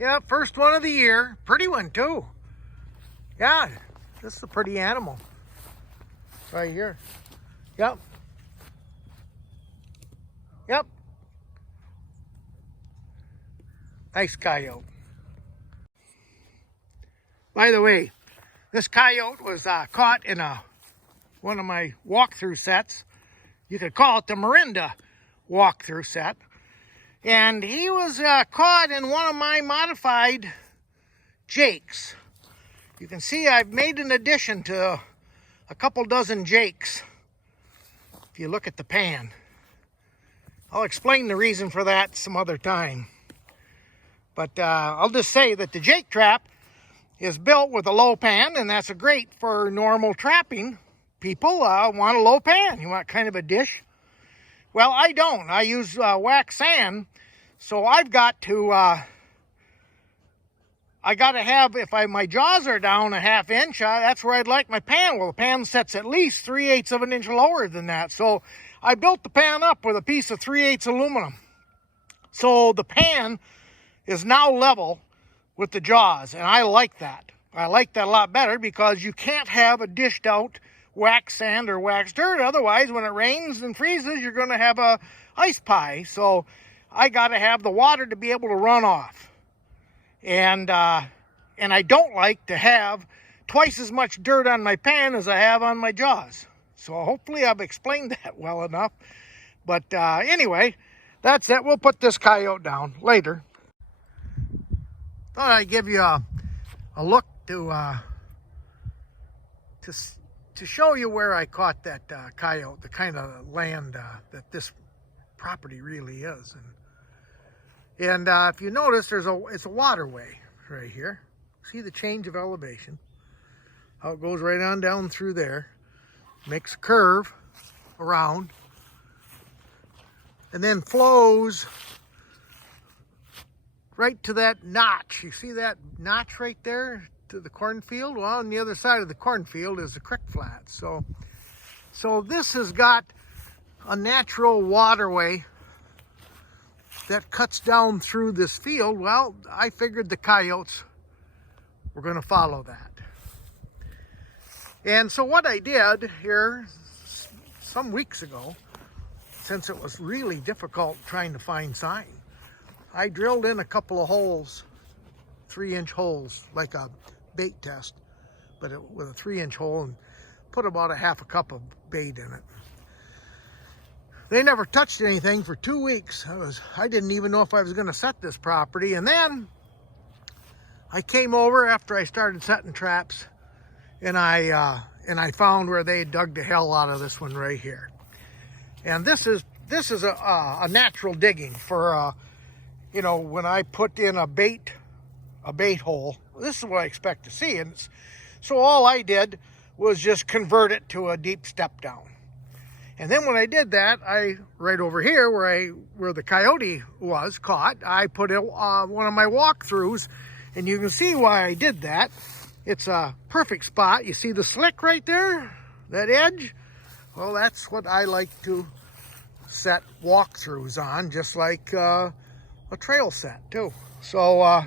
Yeah, first one of the year. Pretty one too. Yeah, this is a pretty animal. Right here. Yep. Yep. Nice coyote. By the way, this coyote was caught in one of my walk-through sets. You could call it the Mirinda walk-through set. And he was caught in one of my modified jakes. You can see I've made an addition to a couple dozen jakes. If you look at the pan. I'll explain the reason for that some other time. But I'll just say that the jake trap is built with a low pan, and that's great for normal trapping. People want a low pan. You want kind of a dish. Well, I don't. I use wax sand, so I've got to. I got to have, if my jaws are down a ½ inch, that's where I'd like my pan. Well, the pan sets at least 3/8 of an inch lower than that. So I built the pan up with a piece of 3/8 aluminum. So the pan is now level with the jaws, and I like that. I like that a lot better because you can't have a dished out wax sand or wax dirt. Otherwise, when it rains and freezes, you're going to have a ice pie. So I got to have the water to be able to run off. And I don't like to have twice as much dirt on my pan as I have on my jaws. So hopefully I've explained that well enough. But anyway, that's it. We'll put this coyote down later. Thought I'd give you a look to show you where I caught that coyote, the kind of land that this property really is. And if you notice, it's a waterway right here. See the change of elevation? How it goes right on down through there, makes a curve around, and then flows right to that notch. You see that notch right there to the cornfield? Well, on the other side of the cornfield is the creek flat. So this has got a natural waterway that cuts down through this field. Well, I figured the coyotes were going to follow that. And so what I did here some weeks ago, since it was really difficult trying to find sign, I drilled in a couple of holes, 3-inch holes, like a bait test, but with a 3-inch hole, and put about a ½ cup of bait in it. They never touched anything for 2 weeks. I didn't even know if I was going to set this property. And then I came over after I started setting traps, and I found where they dug the hell out of this one right here. And this is a natural digging for you know, when I put in a bait hole. This is what I expect to see. And so all I did was just convert it to a deep step down. And then when I did that, right over here where the coyote was caught, I put one of my walk-throughs, and you can see why I did that. It's a perfect spot. You see the slick right there, that edge? Well, that's what I like to set walk-throughs on, just like a trail set too. So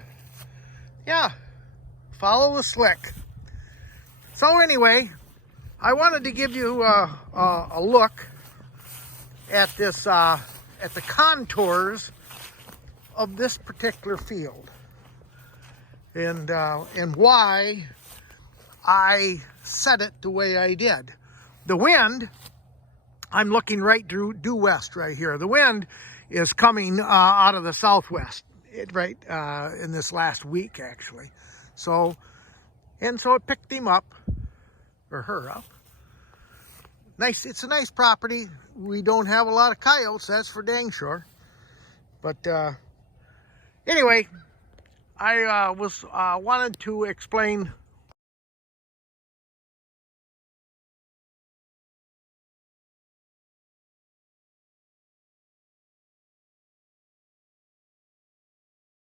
yeah, follow the slick. So anyway, I wanted to give you a look at this, at the contours of this particular field, and why I set it the way I did. The wind, I'm looking right due west right here. The wind is coming out of the southwest, right in this last week actually. So it picked him up, or her up. Nice, it's a nice property. We don't have a lot of coyotes, that's for dang sure. But anyway, I wanted to explain